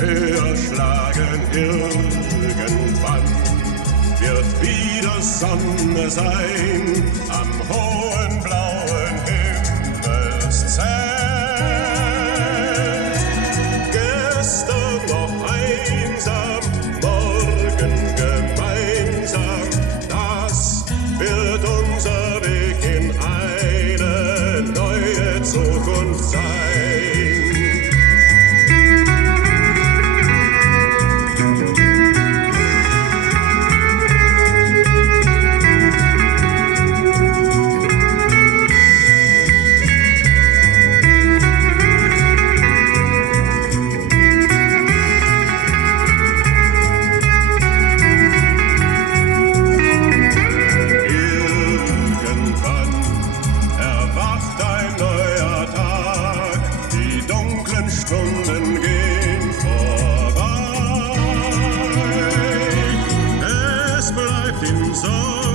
höher schlagen. Irgendwann wird wieder Sonne sein am hohen blauen Himmelszelt. Gestern noch einsam, morgen gemeinsam, das wird unser Weg in eine neue Zukunft sein. Stunden gehen vorbei. Es bleibt im Sommer